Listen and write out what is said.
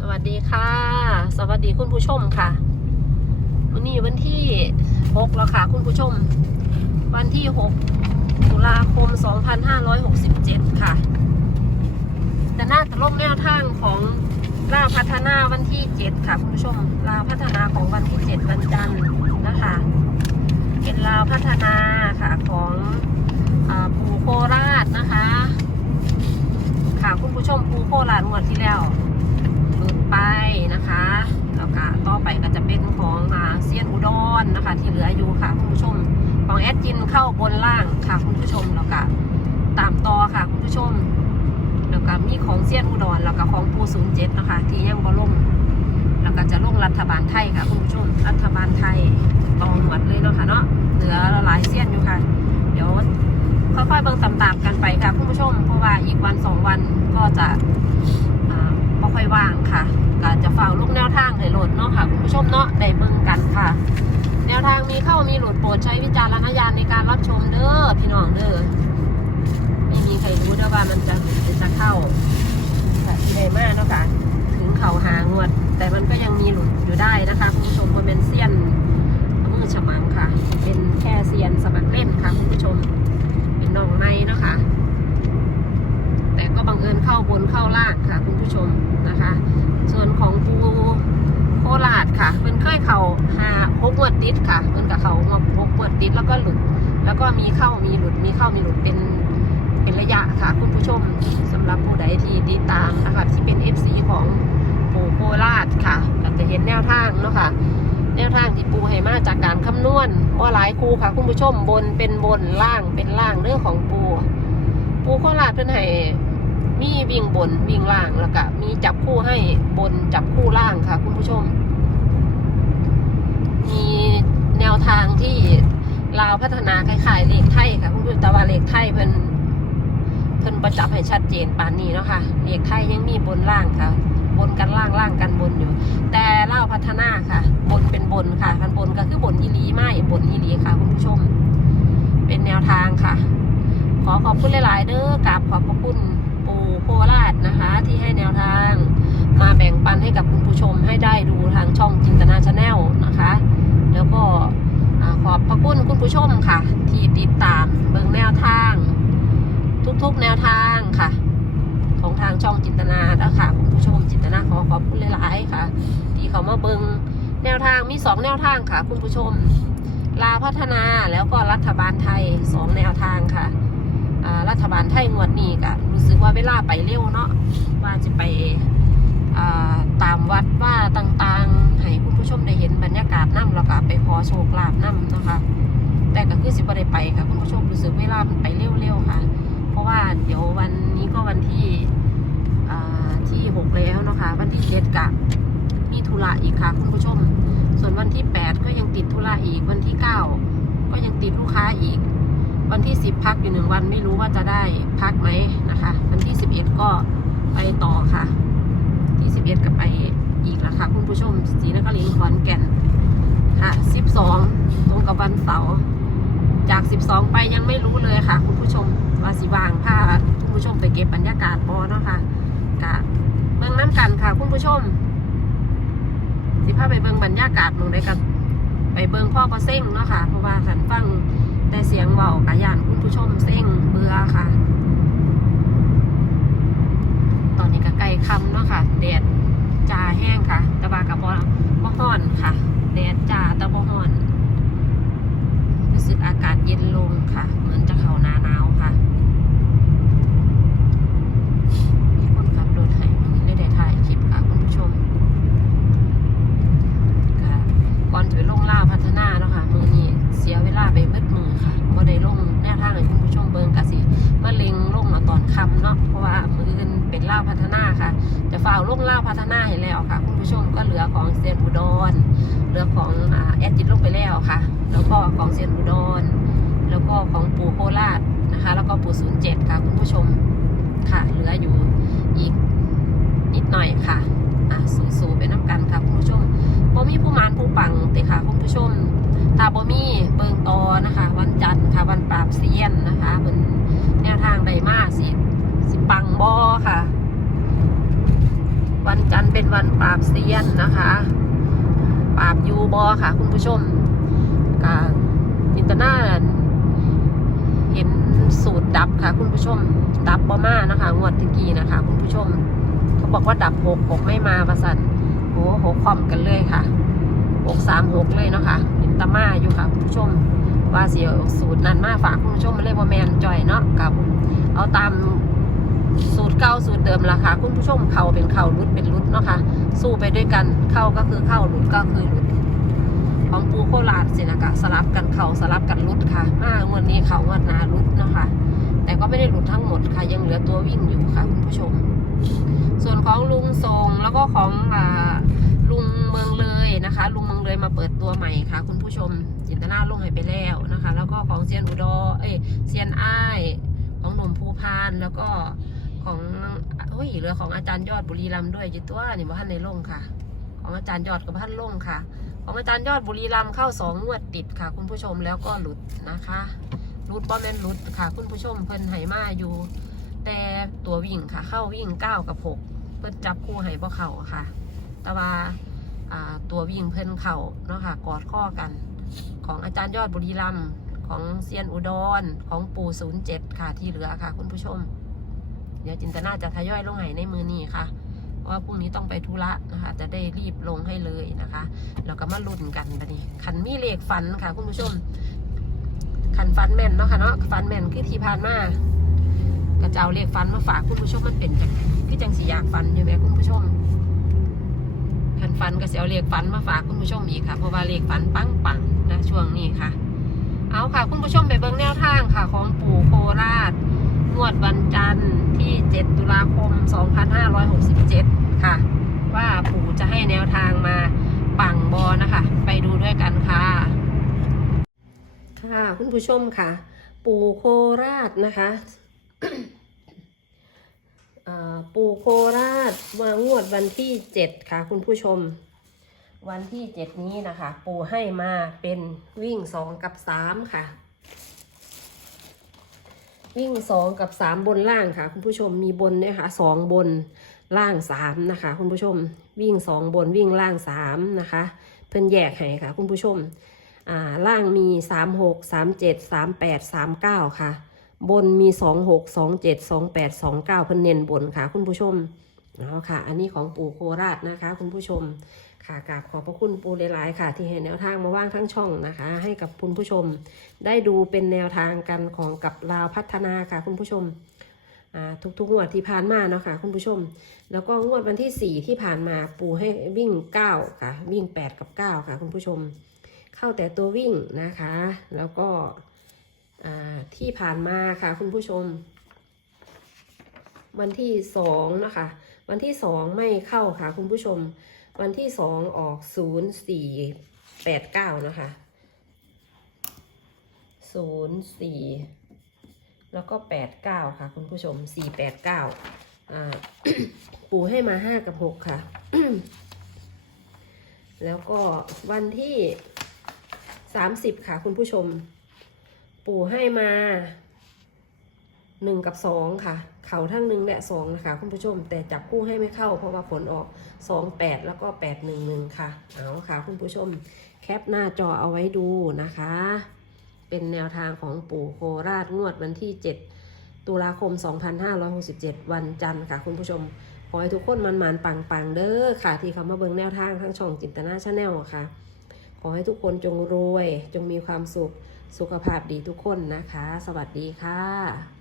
สวัสดีค่ะ สวัสดีคุณผู้ชมค่ะ วันนี้วันที่6แล้วค่ะ คุณผู้ชม วันที่6ตุลาคม 2567 ค่ะแต่น่าจะลงแนวทางของลาพัฒนาวันที่ 7 ค่ะคุณผู้ชมลาพัฒนาของวันที่ 7 วันจันทร์นะคะเป็นลาวพัฒนาค่ะของอปูโคราชนะคะ ค่ะคุณผู้ชมปูโคราชงวดที่แล้ว หลุดไปนะคะแล้วก็ต่อไปก็จะเป็นของอ่าเซียนอุดรนะคะ ที่เหลืออยู่ค่ะคุณผู้ชม ข องแอดจินเข้าบนล่างค่ะคุณผู้ชมแล้วก็ตามต่อค่ะคุณผู้ชม แล้วก็มีของเซียนอุดรแล้วก็ของปูศูนย์เจ็ดนะคะ ที่ยังบ่ลงแล้วก็จะลงรัฐบาลไทยค่ะคุณผู้ชม รัฐบาลไทยตองหมดเลยเนาะค่ะเนาะเหลือหลายเซียนอยู่ค่ะ เดี๋ยวค่อยๆเบิ่งตามๆกันไปค่ะคุณผู้ชม เพราะว่าอีกวันสองวันก็จะอ่าบ่ค่อยว่างค่ะก็จะฝากลูกแนวทางให้โหลดเนาะค่ะคุณผู้ชมเนาะได้เบิ่งกันค่ะ เข้ามีโหลดโปรดใช้วิจารณญาณในการรับชมเด้อพี่น้องเด้อไม่มีใครรู้เด้อว่ามันจะหรือจะเข้าค่ะที่ได้มากเนาะค่ะถึงเขาหางวด แต่มันก็ยังมีหลุดอยู่ได้นะคะคุณผู้ชมมันเป็นเซียนมือฉมังค่ะ เป็นแค่เซียนสมัครเล่นค่ะคุณผู้ชม เป็นน้องในเนาะค่ะแต่ก็บังเอิญเข้าบนเข้าล่างค่ะคุณผู้ชมนะคะ ส่วนของปูโคราชค่ะเพิ่นเคยเข่าหาหกงวดติดค่ะเพิ่นกับเขางวดหกงวด ติดแล้วก็หลุด แล้วก็มีเข้ามีหลุดมีเข้ามีหลุดเป็นเป็นระยะค่ะ คุณผู้ชมสำหรับผู้ใดที่ติดตามนะคะที่เป็น FC ของปูโคราชค่ะก็จะเห็นแนวทางเนาะค่ะแนวทางที่ปูให้มาจากการคำนวณว่าหลายครูค่ะ คุณผู้ชมบนเป็นบนล่างเป็นล่างเรื่องของปู ปูโคราชเพิ่นให้มีวิ่งบนวิ่งล่างแล้วก็มีจับคู่ให้บนจับคู่ล่างค่ะ คุณผู้ชม มีแนวทางที่ ลาวพัฒนาคล้ายๆเลขไทยค่ะคุณผู้ชมแต่ว่าเลขไทยเพิ่นเพิ่นประจับให้ชัดเจนปานนี้เนาะค่ะเลขไทยยังมีบนล่างค่ะ บนกันล่างล่างกันบนอยู่ แต่เลาพัฒนาค่ะ บนเป็นบนค่ะกันบนก็คือบนอีหลีไม่บนอีหลีค่ะคุณผู้ชม เป็นแนวทางค่ะ ขอขอบคุณหลาย ๆ เด้อกราบขอบพระคุณปู่โคราชนะคะ ที่ให้แนวทางมาแบ่งปันให้กับคุณผู้ชมให้ได้ดูทางช่องจินตนาชาแนลนะคะ แล้วก็ ขอบพระคุณคุณผู้ชมค่ะ ที่ติดตามเบิ่งแนวทาง ทุกๆแนวทางค่ะ ของทางช่องจินตนาแล้วค่ะ คุณผู้ชมจินตนาขอขอบคุณหลายๆค่ะ ที่เขามาเบิ่งแนวทางมีสองแนวทางค่ะ คุณผู้ชม ลาพัฒนาแล้วก็รัฐบาลไทยสองแนวทางค่ะรัฐบาลไทยงวดนี้ก็รู้สึกว่าเวลาไปเร็วเนาะว่าจะไปตามวัดว่าต่างๆ ผู้ชมได้เห็นบรรยากาศน้ำแล้วก็ไปขอโชคลาภน้ำนะคะ แต่ก็คือสิบ่ได้ไปค่ะคุณผู้ชมรู้สึกเวลามันไปเร็วๆค่ะ เพราะว่าเดี๋ยววันนี้ก็วันที่ที่หกแล้วนะคะ วันที่เจ็ดกะมีธุระอีกค่ะคุณผู้ชม ส่วนวันที่แปดก็ยังติดธุระอีกวันที่เก้าก็ยังติดลูกค้าอีก วันที่สิบพักอยู่หนึ่งวันไม่รู้ว่าจะได้พักไหมนะคะ วันที่สิบเอ็ดก็ไปต่อค่ะ ที่สิบเอ็ดก็ไป อีกแล้วค่ะ คุณผู้ชมศรีนครินทร์ขอนแก่นค่ะสิบสองตรงกับวันเสาร์จากสิบสองไปยังไม่รู้เลยค่ะ คุณผู้ชมว่าสิวางผ้าคุณผู้ชมไปเก็บบรรยากาศบอเนาะค่ะกะเบิ่งน้ำกันค่ะ คุณผู้ชม สิพาไปเบิ่งบรรยากาศหนูได้กับไปเบิ่งพ่อก็เซ็งเนาะค่ะ เพราะว่าขันฟังแต่เสียงเบากะยานคุณผู้ชมเซ็งเบื่อค่ะ ตอนนี้ก็ใกล้ค่ำเนาะค่ะแดดจ้าแห้งค่ะ แต่ ว่ากับบ่บ่ฮ้อนค่ะ แดดจ้าแต่บ่ฮ้อน รู้สึกอากาศเย็นลงค่ะ เหมือนจะเข้าหน้าหนาวค่ะ มีคนขับรถให้มันเลยได้ถ่ายคลิปค่ะคุณผู้ชม ค่ะก่อนจะไปลงล่าวพัฒนาเนาะค่ะ มือนี้เสียเวลาไปมืดมือค่ะบ่ได้ลงแนวทางให้คุณผู้ชมเบิ่งกะสิมาเล็งลงมาตอนค่ำเนาะเพราะว่ามืออื่นเป็นล่าวพัฒนาค่ะ จะฝ่าวลงล่าวพัฒนาให้แล้วค่ะ คุณผู้ชมก็เหลือของเซียนอุดรเหลือของ อ่าแอดจิตลงไปแล้วค่ะ แล้วก็ของเซียนอุดรแล้วก็ของปู่โคราชนะคะ แล้วก็ปู่ศูนย์เจ็ดค่ะคุณผู้ชมค่ะเหลืออยู่อีกนิดหน่อยค่ะอะสู้ๆไปน้ำกันค่ะคุณผู้ชมบ่มีผู้มานผู้ปังเตค่ะคุณผู้ชมถ้าบ่มีเบิงตอนะคะ วันจันทร์ค่ะวันปราบเซียนนะคะเป็นแนวทางใดมาสิสิปังบ่ค่ะ วันวันจันทร์เป็นวันปราบเซียนนะคะ ปาบยูบอค่ะ คุณผู้ชมกาอินเตอร์นาเห็นสูตรดับค่ะ คุณผู้ชม ดับบอมานะคะงวดตะกี้นะคะ คุณผู้ชม เขาบอกว่าดับหกหกไม่มาประสันโอ้หกความกันเลยค่ะหกสามหกเลยเนาะค่ะเป็นตามาอยู่ค่ะคุณผู้ชมว่าเสียสูตรนั้นมาฝากคุณผู้ชมมาเลยว่าแมนจอยเนาะกับ เอาตาม สูตรเก่าสูตรเดิมละค่ะคุณผู้ชมเข่าเป็นเข่ารุดเป็นรุดเนาะค่ะสู้ไปด้วยกันเข้าก็คือเข้าหลุดก็คือหลุด ของปูโคราชสินะคะสลับกันเข่าสลับกันรุดค่ะมางวดนี้เข่างวดหนารุดเนาะคะ แต่ก็ไม่ได้หลุดทั้งหมดค่ะ ยังเหลือตัววิ่งอยู่ค่ะคุณผู้ชม ส่วนของลุงทรงแล้วก็ของอ่าลุงเมืองเลยนะคะ ลุงเมืองเลยมาเปิดตัวใหม่ค่ะ คุณผู้ชมจินตนาลงให้ไปแล้วนะคะ แล้วก็ของเซียนอุดรเอ้ยเซียนอ้ายของหนุ่มภูพานแล้วก็ ของเฮ้ยเหลือของอาจารย์ยอดบุรีรัมย์ด้วยจิตัวนี่ว่านในลงค่ะ ของอาจารย์ยอดกับท่านลงค่ะ ของอาจารย์ยอดบุรีรัมย์เข้าสองงวดติดค่ะ คุณผู้ชมแล้วก็หลุดนะคะหลุดบ่แม่นหลุดค่ะ คุณผู้ชมเพิ่นไหมาอยู่ แต่ตัววิ่งค่ะ เข้าวิ่งเก้ากับหกเพิ่นจับคู่ให้บ่เข่าค่ะ แต่ว่าตัววิ่งเพิ่นเข่าเนาะค่ะกอดข้อกัน ของอาจารย์ยอดบุรีรัมย์ของเซียนอุดรของปู่ศูนย์เจ็ดค่ะที่เหลือค่ะ คุณผู้ชม ดี๋ยวจินตนาจะทยอยลงให้ในมือนี้ค่ะว่าพรุ่งนี้ต้องไปธุระนะคะ จะได้รีบลงให้เลยนะคะแล้วก็มาลุ้นกันบัดนี้ขันมีเลขฟันค่ะคุณผู้ชมขันฟันแม่นเนาะค่ะเนาะฟันแม่นคือที่ผ่านมาก็จะเอาเลขฟันมาฝากคุณผู้ชมมันเป็นจังคือจังสีอยากฟันอยู่ไหมคุณผู้ชมขันฟันก็จะเอาเลขฟันมาฝากคุณผู้ชมอีกค่ะ เพราะว่าเลขฟันปังปังนะช่วงนี้ค่ะ เอาค่ะ คุณผู้ชมไปเบิ่งแนวทางค่ะ ของปู่โคราช งวดวันจันทร์ที่ 7 ตุลาคม 2567 ค่ะ ว่าปู่จะให้แนวทางมาปังบอนะคะ ไปดูด้วยกันค่ะ ค่ะ คุณผู้ชมค่ะ ปู่โคราชนะคะอ่าปู่โคราชวางงวดวันที่ 7 ค่ะ คุณผู้ชม วันที่ 7 นี้นะคะ ปู่ให้มาเป็นวิ่ง 2 กับ 3 ค่ะ วิ่งสองกับสามบนล่างค่ะ คุณผู้ชมมีบนเนี่ยค่ะ2บนล่างสามนะคะ คุณผู้ชมวิ่งสองบนวิ่งล่างสามนะคะ เพิ่นแยกให้ค่ะ คุณผู้ชมอ่าล่างมีสามหกสามเจ็ดสามแปดสามเก้าค่ะ บนมี2 6 2 7 2 8 2 9เพิ่นเน้นบนค่ะ คุณผู้ชม เอาค่ะ อันนี้ของปู่โคราชนะคะ คุณผู้ชมค่ะกราบขอบพระคุณปู่หลายๆค่ะ ที่ให้แนวทางมาว่างทั้งช่องนะคะ ให้กับคุณผู้ชม ได้ดูเป็นแนวทางกันของกับลาวพัฒนาค่ะ คุณผู้ชมทุกๆงวดที่ผ่านมาเนาะค่ะ คุณผู้ชม แล้วก็งวดวันที่ 4 ที่ผ่านมาปู่ให้วิ่ง 9 ค่ะ วิ่ง 8 กับ 9 ค่ะ คุณผู้ชม เข้าแต่ตัววิ่งนะคะ แล้วก็ที่ผ่านมาค่ะ คุณผู้ชม วันที่สองนะคะ วันที่สองไม่เข้าค่ะคุณผู้ชม วันที่สองออกศูนย์สี่แปดเก้านะคะศูนย์สี่แล้วก็แปดเก้าค่ะ คุณผู้ชมสี่แปดเก้าอ่าปูให้มาห้ากับหกค่ะ แล้วก็วันที่สามสิบค่ะ คุณผู้ชม ปู่ให้มา หนึ่งกับสองค่ะ เข่าทั้งหนึ่งและสองนะคะ คุณผู้ชม แต่จับคู่ให้ไม่เข้า เพราะว่าผลออกสองแปดแล้วก็แปดหนึ่งหนึ่งค่ะ เอาค่ะ คุณผู้ชม แคปหน้าจอเอาไว้ดูนะคะ เป็นแนวทางของปู่โคราชงวดวันที่7ตุลาคม 2567 วันจันทร์ค่ะคุณผู้ชม ขอให้ทุกคนมันมันๆปังเด้อค่ะ ที่เขามาเบิ่งแนวทางทั้งช่องจินตนาชาแนลค่ะ ขอให้ทุกคนจงรวย จงมีความสุข สุขภาพดีทุกคนนะคะ สวัสดีค่ะ